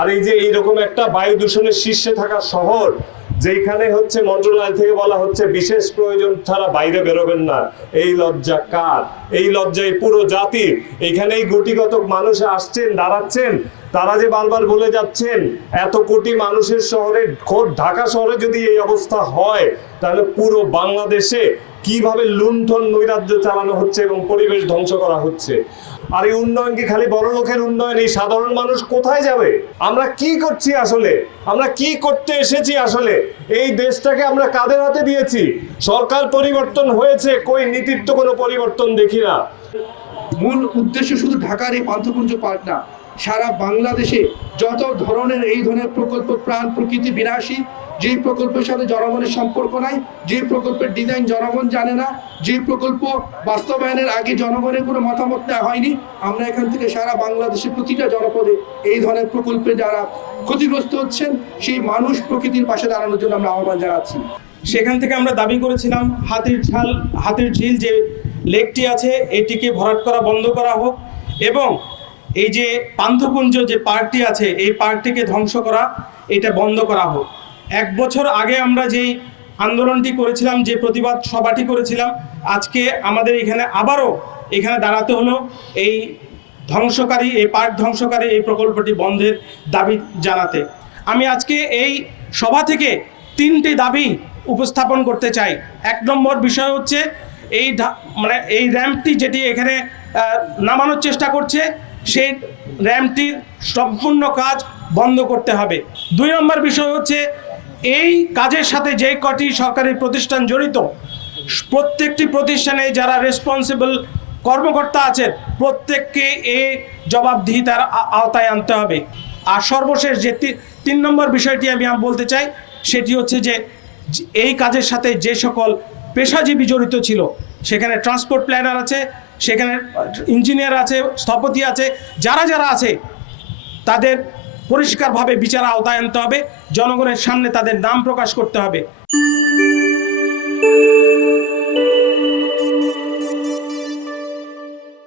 আর এই যে এইরকম একটা বায়ু দূষণের শীর্ষে থাকা শহর যেখানে হচ্ছে মন্ত্রণালয় থেকে বলা হচ্ছে বিশেষ প্রয়োজন ছাড়া বাইরে বেরোবেন না। এই লজ্জা কার? এই লজ্জা এই পুরো জাতির। এই গুটিগত মানুষ আসছেন, দাঁড়াচ্ছেন। তারা যে বারবার বলে যাচ্ছেন, এত কোটি মানুষের শহরে ঢাকা শহরে যদি এই অবস্থা হয়, তাহলে পুরো বাংলাদেশে কীভাবে লুণ্ঠন নৈরাজ্য চালানো হচ্ছে এবং পরিবেশ ধ্বংস করা হচ্ছে? আর এই উন্নয়ন কি খালি বড় লোকের উন্নয়ন? এই সাধারণ মানুষ কোথায় যাবে? আমরা কি করছি আসলে? আমরা কি করতে এসেছি আসলে? এই দেশটাকে আমরা কাদের হাতে দিয়েছি? সরকার পরিবর্তন হয়েছে, কই নীতির তো কোনো পরিবর্তন দেখি না। মূল উদ্দেশ্য শুধু ঢাকার এই পান্থকুঞ্জ পার্ক না, সারা বাংলাদেশে যত ধরনের এই ধরনের প্রকল্প প্রাণ প্রকৃতি বিনাশী যে প্রকল্পের সাথে জনগণের সম্পর্ক নাই, যে প্রকল্পের ডিজাইন জনগণ জানে না, যে প্রকল্প বাস্তবায়নের আগে জনগণের কোনো মতামত নেওয়া হয়নি, আমরা এখান থেকে সারা বাংলাদেশের প্রতিটা জনপদে এই ধরনের প্রকল্পে যারা ক্ষতিগ্রস্ত হচ্ছেন, সেই মানুষ প্রকৃতির পাশে দাঁড়ানোর জন্য আমরা আহ্বান জানাচ্ছি। সেখান থেকে আমরা দাবি করেছিলাম, হাতির ঝাল হাতির ঝিল যে লেকটি আছে, এটিকে ভরাট করা, বন্ধ করা হোক এবং এই যে পান্থপুঞ্জ যে পার্কটি আছে, এই পার্কটিকে ধ্বংস করা, এটা বন্ধ করা হোক। এক বছর আগে আমরা যেই আন্দোলনটি করেছিলাম, যে প্রতিবাদ সভাটি করেছিলাম, আজকে আমাদের এখানে আবারও এখানে দাঁড়াতে হলো। এই ধ্বংসকারী, এই পার্ক ধ্বংসকারী এই প্রকল্পটি বন্ধের দাবি জানাতে। আমি আজকে এই সভা থেকে তিনটি দাবি উপস্থাপন করতে চাই। এক নম্বর বিষয় হচ্ছে, এই মানে এই র্যাম্পটি যেটি এখানে নামানোর চেষ্টা করছে, সেই র্যাম্পটির সম্পূর্ণ কাজ বন্ধ করতে হবে। দুই নম্বর বিষয় হচ্ছে এই কাজের সাথে যে কটি সরকারি প্রতিষ্ঠান জড়িত, প্রত্যেকটি প্রতিষ্ঠানে যারা রেসপন্সিবল কর্মকর্তা আছেন, প্রত্যেককে এই জবাবদিহিতার আওতায় আনতে হবে। আর সর্বশেষ যে তিন নম্বর বিষয়টি আমি বলতে চাই, সেটি হচ্ছে যে- এই কাজের সাথে যে সকল পেশাজীবী জড়িত ছিল, সেখানে ট্রান্সপোর্ট প্ল্যানার আছে, সেখানে ইঞ্জিনিয়ার আছে, স্থপতি আছে, যারা যারা আছে, তাদের পরিষ্কারভাবে বিচার আওতায় আনতে হবে। জনগণের সামনে তাদের নাম প্রকাশ করতে হবে।